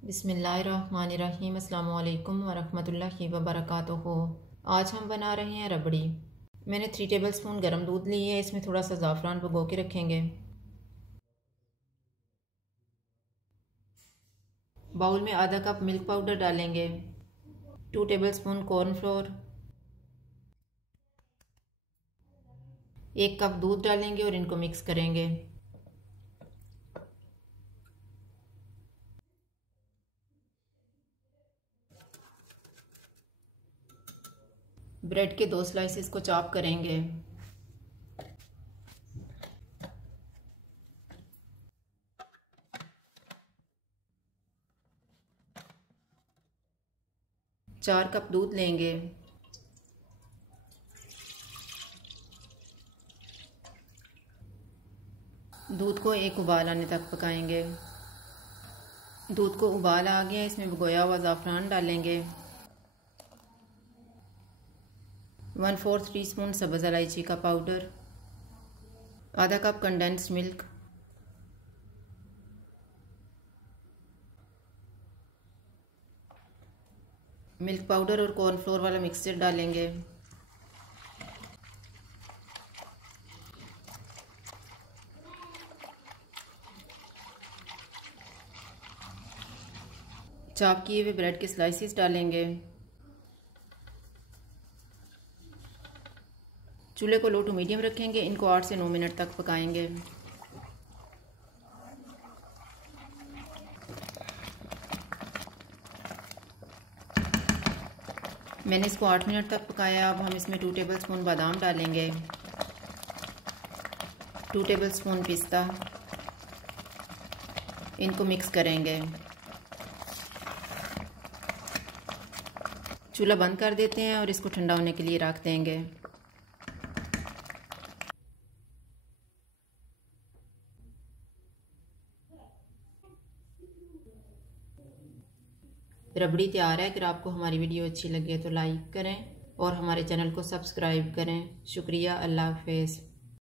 बिस्मिल्लाहिर्रहमानिर्रहीम। अस्सलामु अलैकुम वरहमतुल्लाहि वबरकातुहू। आज हम बना रहे हैं रबड़ी। मैंने 3 टेबलस्पून गर्म दूध लिए है। इसमें थोड़ा सा ज़ाफ़रान भिगो के रखेंगे। बाउल में आधा कप मिल्क पाउडर डालेंगे, 2 टेबलस्पून कॉर्नफ्लोर, 1 कप दूध डालेंगे और इनको मिक्स करेंगे। ब्रेड के 2 स्लाइसेस को चॉप करेंगे। चार कप दूध लेंगे, दूध को एक उबाल आने तक पकाएंगे। दूध को उबाल आ गया, इसमें भिगोया हुआ ज़ाफ़रान डालेंगे, 1/4 टीस्पून सब्ज़ इलायची का पाउडर, आधा cup condensed milk, milk powder और कॉर्नफ्लोर वाला मिक्सचर डालेंगे। चॉप किए हुए ब्रेड के स्लाइसेस डालेंगे। चूल्हे को लो टू मीडियम रखेंगे। इनको 8 से 9 मिनट तक पकाएंगे। मैंने इसको 8 मिनट तक पकाया। अब हम इसमें 2 टेबलस्पून बादाम डालेंगे, 2 टेबलस्पून पिस्ता, इनको मिक्स करेंगे। चूल्हा बंद कर देते हैं और इसको ठंडा होने के लिए रख देंगे। रबड़ी तैयार है। अगर आपको हमारी वीडियो अच्छी लगे तो लाइक करें और हमारे चैनल को सब्सक्राइब करें। शुक्रिया। अल्लाह हाफ़िज़।